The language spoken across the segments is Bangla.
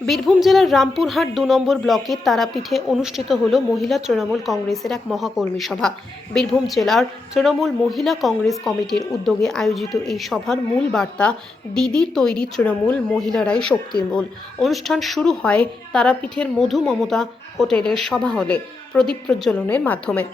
বীরভূম জেলার রামপুরহাট দু নম্বর ব্লকের তারাপীঠে অনুষ্ঠিত হল মহিলা তৃণমূল কংগ্রেসের এক মহাকর্মী সভা। বীরভূম জেলার তৃণমূল মহিলা কংগ্রেস কমিটির উদ্যোগে আয়োজিত এই সভার মূল বার্তা, দিদির তৈরি তৃণমূল, মহিলারাই শক্তির মূল। অনুষ্ঠান শুরু হয় তারাপীঠের মধু মমতা হোটেলের সভা হলে প্রদীপ প্রজ্বলনের মাধ্যমে।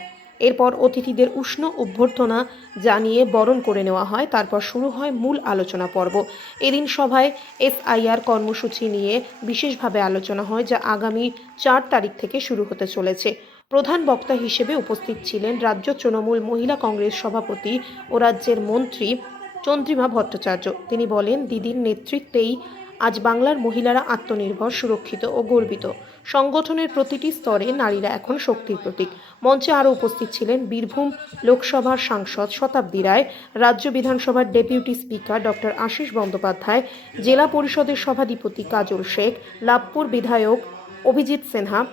এরপর অতিথিদের উষ্ণ অভ্যর্থনা জানিয়ে বরণ করে নেওয়া হয়। তারপর শুরু হয় মূল আলোচনা পর্ব। এদিন সভায় এসআইআর কর্মসূচি নিয়ে বিশেষভাবে আলোচনা হয়, যা আগামী চার তারিখ থেকে শুরু হতে চলেছে। প্রধান বক্তা হিসেবে উপস্থিত ছিলেন রাজ্য তৃণমূল মহিলা কংগ্রেস সভাপতি ও রাজ্যের মন্ত্রী চন্দ্রিমা ভট্টাচার্য। তিনি বলেন, দিদির নেতৃত্বেই আজ বাংলার মহিলারা আত্মনির্ভর, সুরক্ষিত ও গর্বিত। সংগঠনের প্রতিটি স্তরে নারীরা এখন শক্তির প্রতীক। মঞ্চে আরও উপস্থিত ছিলেন বীরভূম লোকসভার সাংসদ শতাব্দী রায়, রাজ্য বিধানসভার deputy speaker doctor Ashis Bandyopadhyay, জেলা পরিষদের সভাধিপতি কাজল শেখ, লাভপুর বিধায়ক অভিজিৎ সিনহা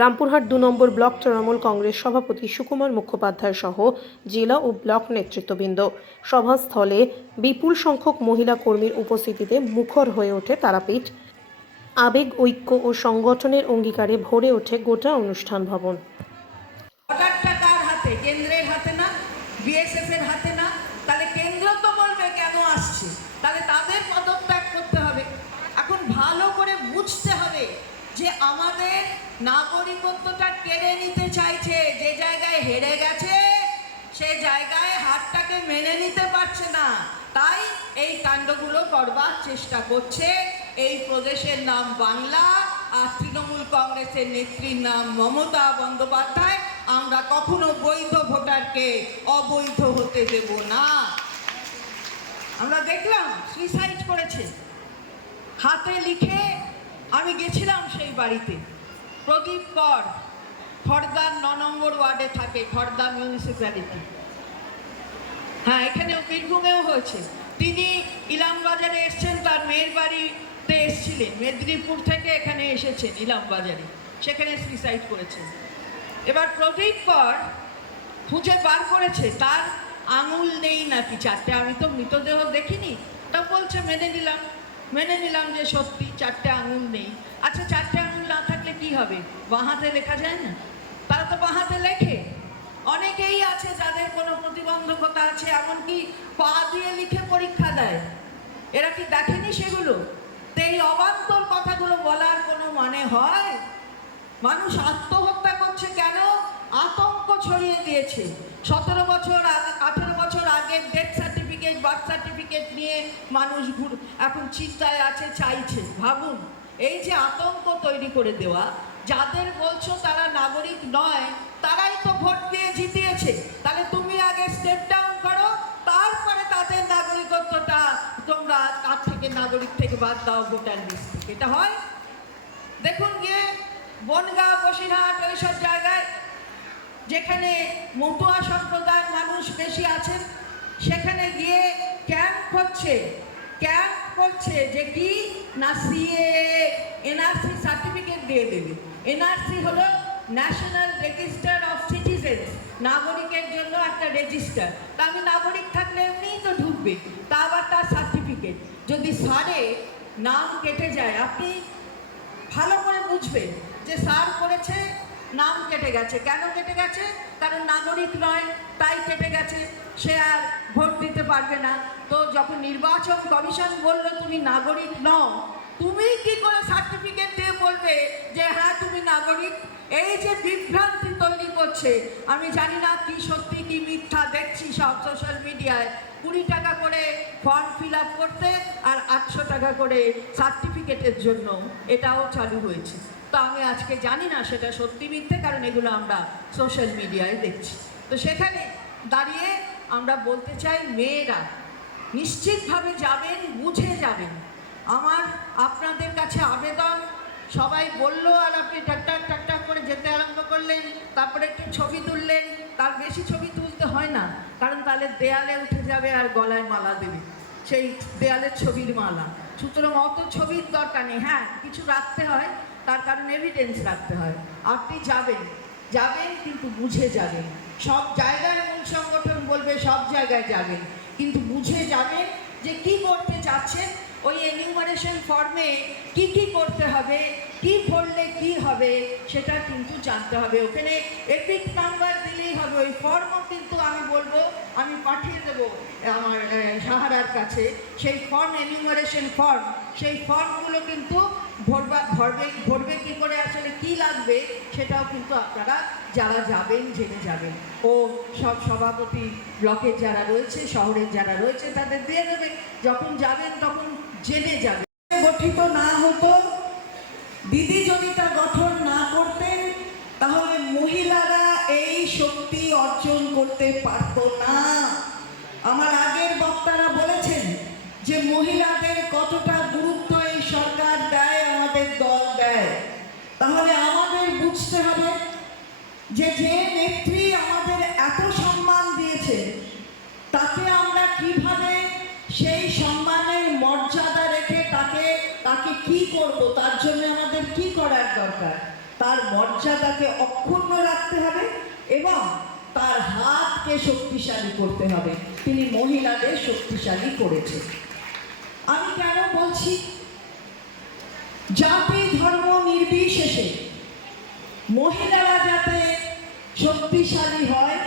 রামপুরহাট দু নম্বর ব্লক তৃণমূল কংগ্রেস সভাপতি সুকুমার মুখোপাধ্যায় সহ জেলা ও ব্লক নেতৃত্ববৃন্দ। সভাস্থলে বিপুল সংখ্যক মহিলা কর্মীর উপস্থিতিতে মুখর হয়ে ওঠে তারাপীঠ। আবেগ, ঐক্য ও সংগঠনের অঙ্গীকারে ভরে ওঠে গোটা অনুষ্ঠান ভবন। তাদের পদত্যাগ করতে হবে। এখন ভালো করে বুঝতে হবে যে আমাদের নাগরিকত্বটা কেড়ে নিতে চাইছে, যে জায়গায় হেরে গেছে, সে জায়গায় হারটাকে মেনে নিতে পারছে না। তাই এই কাণ্ডগুলো করবার চেষ্টা করছে। এই প্রদেশের নাম বাংলা, আর তৃণমূল কংগ্রেসের নেত্রীর নাম মমতা বন্দ্যোপাধ্যায়। আমরা কখনো বৈধ ভোটারকে অবৈধ হতে দেব না। আমরা দেখলাম সুইসাইড করেছে। হাতে লিখে আমি গেছিলাম সেই বাড়িতে। প্রদীপ কর, খড়দার ন নম্বর ওয়ার্ডে থাকে, খড়দা মিউনিসিপ্যালিটি হ্যাঁ এখানেও বীরভূমেও হয়েছে। তিনি ইলামবাজারে এসছেন, তার মেয়ের বাড়িতে এসছিলেন। মেদিনীপুর থেকে এখানে এসেছেন ইলামবাজারে। সেখানে সুইসাইড করেছেন। এবার প্রদীপ কর খুঁজে বার করেছে, তার আঙুল নেই নাকি চারটে? আমি তো মৃতদেহ দেখিনি। তা বলছে, মেনে নিলাম। মেনে নিলাম যে সত্যি চারটে আঙুল নেই। আচ্ছা চারটে আঙুল না থাকলে কি হবে? বাঁহাতে লেখা যায় না? তারা তো বাঁহাতে লেখে। অনেকেই আছে যাদের কোনো প্রতিবন্ধকতা আছে, এমনকি পা দিয়ে লিখে পরীক্ষা দেয়। এরা কি দেখেনি সেগুলো? এই অবান্তর কথাগুলো বলার কোনো মানে হয়? মানুষ আত্মহত্যা করছে কেন? আতঙ্ক ছড়িয়ে দিয়েছে। সতেরো বছর আঠেরো বছর আগে ডেথ বার্থ সার্টিফিকেট নিয়ে মানুষ ঘুর, এখন চিন্তায় আছে, চাইছে। ভাবুন, এই যে আতঙ্ক তৈরি করে দেওয়া, যাদের বলছো তারা নাগরিক নয়, তারাই তো ভোট দিয়ে জিতিয়েছে। তাহলে তুমি আগে স্টেপ ডাউন করো, তারপরে তাদের নাগরিকত্বটা তোমরা তার থেকে নাগরিক থেকে বাদ দাও ভোটার লিস্ট থেকে। এটা হয়? দেখুন গিয়ে, বনগাঁ, বসিরহাট, ওইসব জায়গায় যেখানে মতুয়া সম্প্রদায়ের মানুষ বেশি আছেন সেখানে গিয়ে ক্যাম্প করছে ক্যাম্প করছে যে কি? না সিএ এনআরসি সার্টিফিকেট দিয়ে দেবে। এনআরসি হলো ন্যাশনাল রেজিস্টার অফ সিটিজেন্স নাগরিকের জন্য একটা রেজিস্টার তা আমি নাগরিক থাকলে এমনিই তো ঢুকবে। তা আবার তার সার্টিফিকেট যদি সারে নাম কেটে যায়, আপনি ভালো করে বুঝবেন যে সার করেছে নাম কেটে গেছে। কেন কেটে গেছে? কারণ নাগরিক নয়, তাই কেটে গেছে। সে আর ভোট দিতে পারবে না। তো যখন নির্বাচন কমিশন বলল তুমি নাগরিক নও, তুমি কি করে সার্টিফিকেট দিয়ে বলবে যে হ্যাঁ তুমি নাগরিক? এই যে বিভ্রান্তি তৈরি করছে, আমি জানি না কি সত্যি, কি মিথ্যা দেখছি সব সোশ্যাল মিডিয়ায় কুড়ি টাকা করে ফর্ম ফিল করতে আর আটশো টাকা করে সার্টিফিকেটের জন্য। এটাও চালু হয়েছে। তো আমি আজকে জানি না সেটা সত্যি মিথ্যে, কারণ এগুলো আমরা সোশ্যাল মিডিয়ায় দেখছি। তো সেখানে দাঁড়িয়ে আমরা বলতে চাই, মেয়েরা নিশ্চিতভাবে যাবেন, বুঝে যাবেন। আমার আপনাদের কাছে আবেদন, সবাই বলল আর আপনি টাকটাক টাকটাক করে যেতে আরম্ভ করলেন, তারপরে একটু ছবি তুললেন, তার বেশি ছবি তুলতে হয় না, কারণ তাহলে দেয়ালে উঠে যাবে আর গলায় মালা দেবে। সেই দেয়ালের ছবির মালা। সুতরাং অত ছবির দরকার নেই। হ্যাঁ কিছু রাখতে হয় তার কারণ এভিডেন্স রাখতে হয়। আপনি যাবেন যাবেন কিন্তু বুঝে যাবেন। সব জায়গায় মূল সংগঠন বলবে, সব জায়গায় যাবেন। কিন্তু বুঝে যাবেন যে কি করতে চাচ্ছেন ওই এনিউমারেশন ফর্মে কি কি করতে হবে, কি করলে কি হবে, সেটা কিন্তু জানতে হবে। ওখানে এপিক নাম্বার দিলেই হবে। ওই ফর্মও কিন্তু আমি বলব, আমি পাঠিয়ে দেবো আমার সাহারার কাছে। সেই ফর্ম এনিউমারেশন ফর্ম সেই ফর্মগুলো কিন্তু ভরবা, ভরবে ভরবে কী করে, আসলে কি লাগবে, সেটাও কিন্তু আপনারা যারা যাবেন, জেনে যাবেন। ও সব সভাপতি ব্লকের যারা রয়েছে, শহরের যারা রয়েছে, তাদের দিয়ে দেবে। যখন যাবেন তখন জেনে যাবেন গঠিত না হতো দিদি যদি তা গঠন না করতেন, তাহলে মহিলারা এই শক্তি অর্জন করতে পারত না। আমার আগের বক্তারা বলেছেন যে, মহিলাদের কতটা গুরুত্ব এই সরকার দেয়, আমাদের দল দেয়। তাহলে আমাদের বুঝতে হবে যে যে নেত্রী আমাদের এত সম্মান দিয়েছে, তাকে আমরা কীভাবে সেই সম্মানের মর্যাদা রেখে তাকে তাকে কি করব? তার জন্য আমাদের কি করার দরকার? তার মর্যাদাকে অক্ষুণ্ণ রাখতে হবে এবং তার হাতকে শক্তিশালী করতে হবে। তিনি মহিলাদের শক্তিশালী করেছে আমি কেন বলছি? জাতি, ধর্ম নির্বিশেষে মহিলারা যাতে শক্তিশালী হয়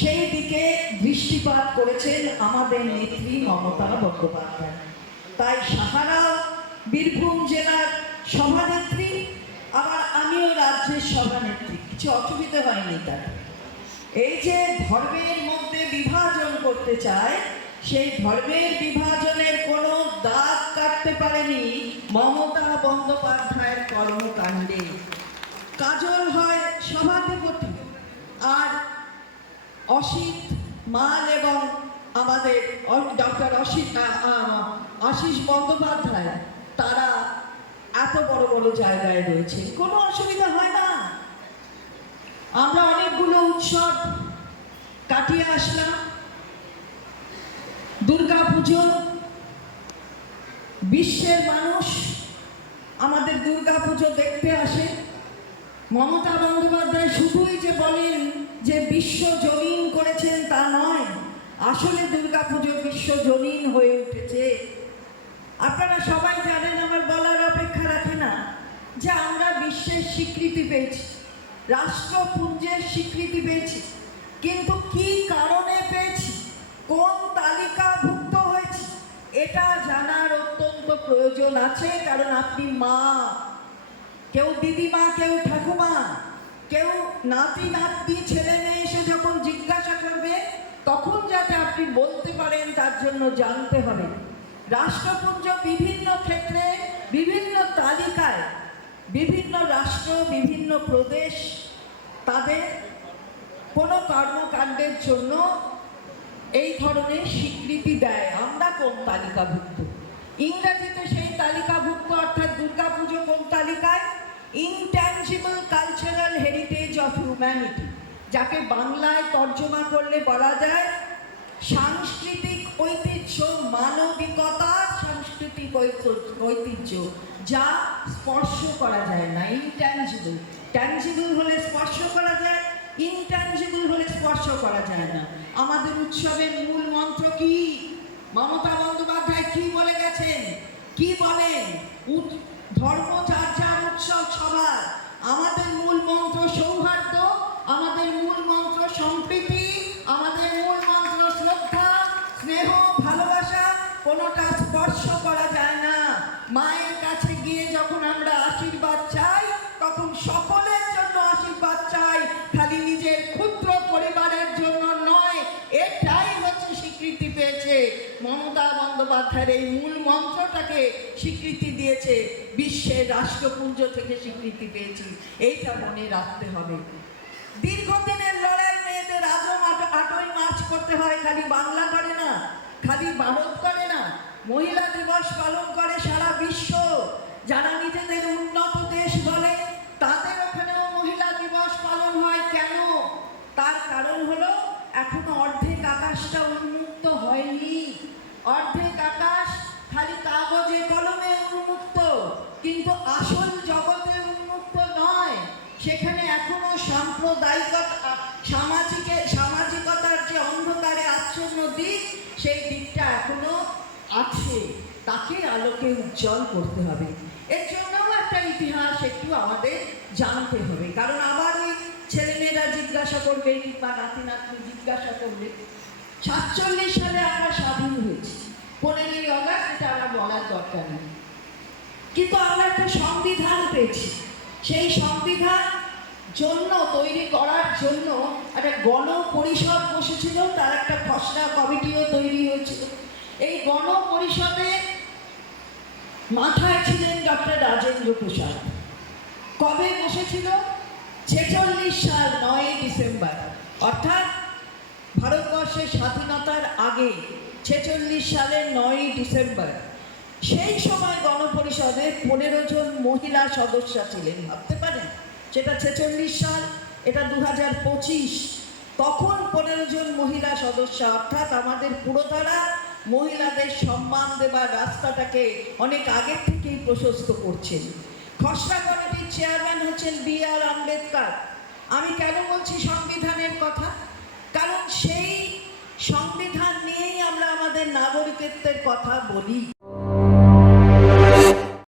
সেই দিকে দৃষ্টিপাত করেছেন আমাদের নেত্রী মমতা বন্দ্যোপাধ্যায়। তাই সাহারা, বীরভূম জেলার সভানেত্রী, আবার আমিও রাজ্যের সভানেত্রী, কিছু অসুবিধা হয়নি তার। এই যে ধর্মের মধ্যে বিভাজন করতে চায়, সেই ধর্মের বিভাজনের কোনো দাগ কাটতে পারেনি মমতা বন্দ্যোপাধ্যায়ের কর্মকাণ্ডে। কাজল হয় সভাধিপতি, আর অসিত মাল এবং আমাদের ডক্টর অসিত আশিস বন্দ্যোপাধ্যায়, তারা এত বড় বড় জায়গায় রয়েছে কোনো অসুবিধা হয় না। আমরা অনেকগুলো উৎসব কাটিয়ে আসলাম। দুর্গা পুজো বিশ্বের মানুষ আমাদের দুর্গা পুজো দেখতে আসে। মমতা বন্দ্যোপাধ্যায় শুধুই যে বলেন যে বিশ্ব জনীন করেছেন তা নয়, আসলে দুর্গা পুজো বিশ্ব জনীন হয়ে উঠেছে। আপনারা সবাই জানেন, আমার বলার অপেক্ষা রাখে না, যে আমরা বিশ্বের স্বীকৃতি পেয়েছি, রাষ্ট্রপুঞ্জের স্বীকৃতি পেয়েছি, কিন্তু কি কারণে পেয়েছি, কোন তালিকাভুক্ত হয়েছি, এটা জানার অত্যন্ত প্রয়োজন আছে, কারণ আপনি মা। কেউ দিদিমা, কেউ ঠাকুমা, কেউ নাতি, নাতনি, ছেলে মেয়ে এসে যখন জিজ্ঞাসা করবে, তখন যাতে আপনি বলতে পারেন, তার জন্য জানতে হবে। রাষ্ট্রপুঞ্জ বিভিন্ন ক্ষেত্রে, বিভিন্ন তালিকায়, বিভিন্ন রাষ্ট্র, বিভিন্ন প্রদেশ, তাদের কোনো কর্মকাণ্ডের জন্য এই ধরনের স্বীকৃতি দেয়। আমরা কোন তালিকাভুক্ত? ইংরাজিতে সেই তালিকাভুক্ত অর্থাৎ দুর্গাপুজো কোন তালিকায়? Intangible cultural heritage of humanity যাকে বাংলায় তর্জমা করলে বলা যায় সাংস্কৃতিক ঐতিহ্য, মানবিকতা, সাংস্কৃতিক ঐতিহ্য, যা স্পর্শ করা যায় না। ইনট্যাঞ্জিবল ট্যাঞ্জিবল হলে স্পর্শ করা যায় ইনট্যাঞ্জিবল হলে স্পর্শ করা যায় না। আমাদের উৎসবের মূল মন্ত্র কি? মমতা বন্দ্যোপাধ্যায় কি বলে গেছেন? কি বলেন ধর্মচর্চার উৎসব সবার। আমাদের মূল পেয়েছে মমতা বন্দ্যোপাধ্যায়ের এই মূল মন্ত্রটাকে স্বীকৃতি দিয়েছে, বিশ্বের রাষ্ট্রপুঞ্জ থেকে স্বীকৃতি পেয়েছি, এইটা মনে রাখতে হবে। দীর্ঘদিনের লড়াই মেয়েদের আজও আট- আটই মার্চ করতে হয়, খালি বাংলা করে না, খালি ভারত করে না, মহিলা দিবস পালন করে সারা বিশ্ব। যারা নিজেদের উন্নত দেশ বলে, তাদের ওখানেও মহিলা দিবস পালন হয় কেন? তার কারণ হলো, এখনও অর্ধেক আকাশটা হয়নি অর্ধেক আকাশ খালি কাগজে কলমে উন্মুক্ত, কিন্তু আসল জগতে উন্মুক্ত নয়। সেখানে এখনও সাম্প্রদায়িকতা সামাজিকের সামাজিকতার যে অন্ধকারে আচ্ছন্ন দিক, সেই দিকটা এখনও আছে। তাকে আলোকে উজ্জ্বল করতে হবে। এর জন্যও একটা ইতিহাস একটু আমাদের জানতে হবে। কারণ আবার ওই ছেলেমেয়েরা জিজ্ঞাসা করবে, বা নাতি নাতনি জিজ্ঞাসা করবে। সাতচল্লিশ সালে আমরা স্বাধীন হয়েছি। পনেরোই অগাস্ট এটা আমার বলার দরকার নেই। কিন্তু আমরা একটা সংবিধান পেয়েছি। সেই সংবিধান জন্য, তৈরি করার জন্য একটা গণ পরিষদ বসেছিল, তার একটা খসড়া কমিটিও তৈরি হয়েছিল। এই গণ পরিষদে মাথায় ছিলেন ডক্টর রাজেন্দ্র প্রসাদ। কবে বসেছিল? ছেচল্লিশ সাল নয় ডিসেম্বর। অর্থাৎ ভারতবর্ষের স্বাধীনতার আগে ছেচল্লিশ সালের নয়ই ডিসেম্বর, সেই সময় গণপরিষদে পনেরো জন মহিলা সদস্য ছিলেন, ভাবতে পারেন? সেটা ছেচল্লিশ সাল, এটা দু হাজার পঁচিশ। তখন পনেরো জন মহিলা সদস্য, অর্থাৎ আমাদের পুরোধারা মহিলাদের সম্মান দেবার রাস্তাটাকে অনেক আগের থেকেই প্রশস্ত করছেন। খসড়া কমিটির চেয়ারম্যান হচ্ছেন বি আর আম্বেদকর। আমি কেন বলছি সংবিধানের কথা? কারণ সেই সংবিধান নিয়েই আমরা আমাদের নাগরিকত্বের কথা বলি।